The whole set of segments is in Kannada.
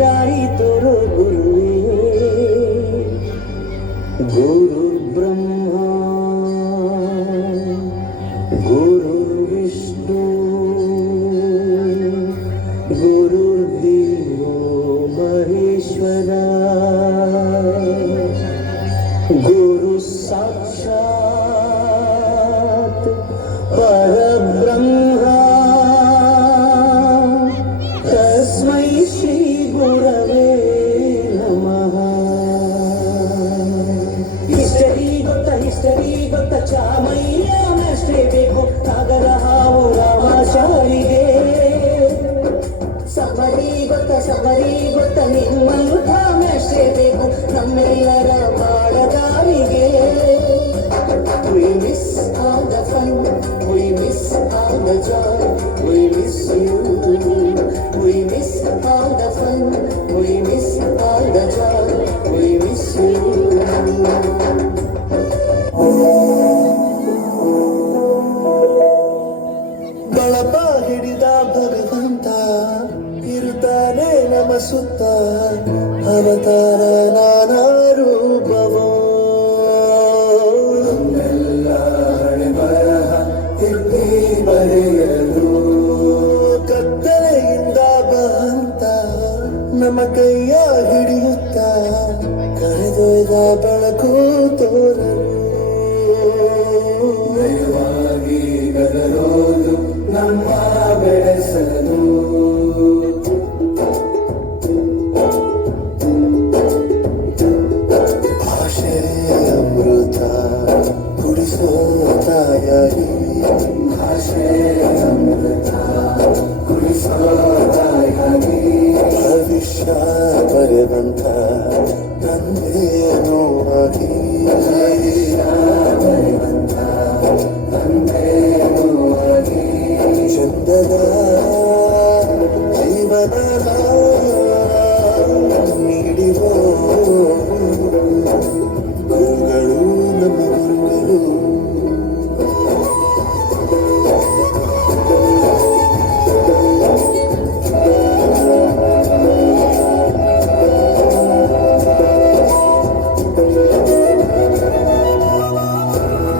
ನೀಡಾಯಿ ತೋರೋ ಗುರುವೇ. ಗುರು ಬ್ರಹ್ಮ ಗುರು ವಿಷ್ಣು ಗುರುರ್ದೇವೋ ಮಹೇಶ್ವರ ಗುರು ಸಾಕ್ಷಾತ್ ಪರಬ್ರಹ್ಮ ತಸ್ಮೈ ಶ್ರೀ ಗುರವೇ ನಮಃ. ಹಿಸ್ಟರಿ ಗೊತ್ತ ಚಾಮಯ್ಯ ಅಷ್ಟೇ ಬೇಕು ಸಾಗರ ಹಾವು ರಾಮಾಚಾರಿಗೆ. ಸಬರಿ ಗೊತ್ತ ನಿಮ್ಮಂಥ ಅಷ್ಟೇ ಬೇಕು ನಮ್ಮೆಲ್ಲರ ಬಾಳದಾರಿಗೆ. We miss all the fun, we miss all the joy, we miss you. We miss all the fun, we miss all the joy, we miss you. ಬಳಪ ಹಿಡಿದ ಭಗವಂತ ಇರುತ್ತಾನೆ ನಮ ಸುತ್ತ ಅವತಾರ ನಾನಾ ರೂಪವೋ. ನಮ್ಮೆಲ್ಲ ಹಣೆ ಬರಹ ತಿದ್ದಿ ಬರೆಯಲು ಕತ್ತಲೆಯಿಂದ ಬಹಂತ ನಮ್ಮ ಕೈಯ ಹಿಡಿಯುತ್ತ ಕಳೆದೊಯ್ದ ಬೆಳಕು ತೋರಲು. ದಯವಾಗಿ ಗದರೋದು ನಮ್ಮ ಬೆಳೆಸಲು. ಭಾಷೆಯ ಅಮೃತ ಕುಡಿಸೋ ತಾಯಿ. ಭಾಷೆಯ ಅಮೃತ ಕುಡಿಸೋ ತಾಯಿ. ಭವಿಷ್ಯ ಬರೆದಂತ ತಂದೆಯನು ಆಗಿ. ಚಂದದ ಜೀವನ ನೀಡಿರೋ ಗುರುಗಳು ನಮ್ಮ ಗುರುಗಳು.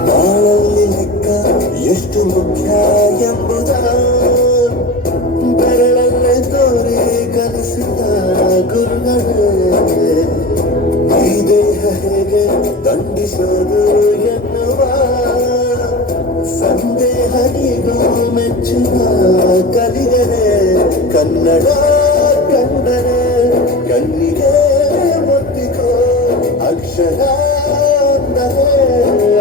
ಬಾಳಲ್ಲಿ ಲೆಕ್ಕ ಎಷ್ಟು ಮುಖ್ಯ ಎಂಬುದ ಬೆರಳಲ್ಲೇ ತೋರಿ ಕಲಿಸಿದ ಗುರುಗಳೇ. ಈ ದೇಹ ಹೇಗೆ ದಂಡಿಸೋದು ಎನ್ನುವ ಸಂದೇಹನಿಗೂ ಮೆಚ್ಚುವ ಕಲಿಗರೆ. ಕನ್ನಡ ಕಂಡರೆ ಕಣ್ಣಿಗೆ ಒತ್ತಿಕೋ ಅಕ್ಷರ ಅಂದರೆ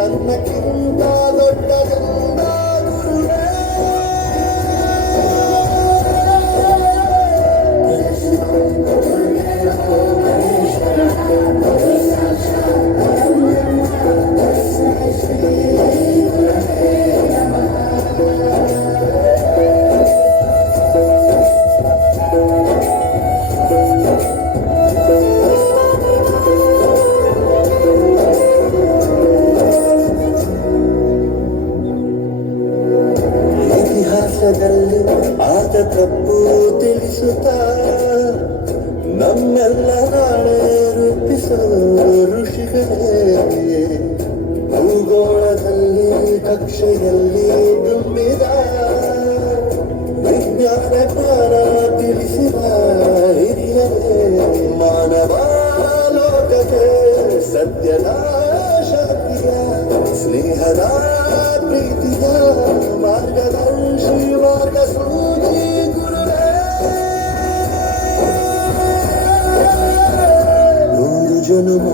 ಅನ್ನಕ್ಕಿಂತ ದೊಡ್ಡದೊಂದ ಗುರುವೇ. ಇತಿಹಾಸದಲ್ಲಿ ಆದ ತಪ್ಪು ತಿಳಿಸುತ್ತಾ ನಮ್ಮೆಲ್ಲ ನಾಳೆ ರೂಪಿಸೋ ಋಷಿಗಳೇ. ಭೂಗೋಳದಲ್ಲಿ ಕಕ್ಷೆಯಲ್ಲಿ ತುಂಬಿದ ವಿಜ್ಞಾನ ಜ್ಞಾನ ತಿಳಿಸಿದ ಹಿರಿಯರೇ. ಮಾನವ ಲೋಕಕ್ಕೆ ಸತ್ಯದ ಶಾಂತಿಯ ಸ್ನೇಹದ ಪ್ರೀತಿಯ ಮಾರ್ಗದರ್ಶಿ ಮಾರ್ಗಸೂಚಿ ಗುರುವೇ. 100 ಜನ್ಮ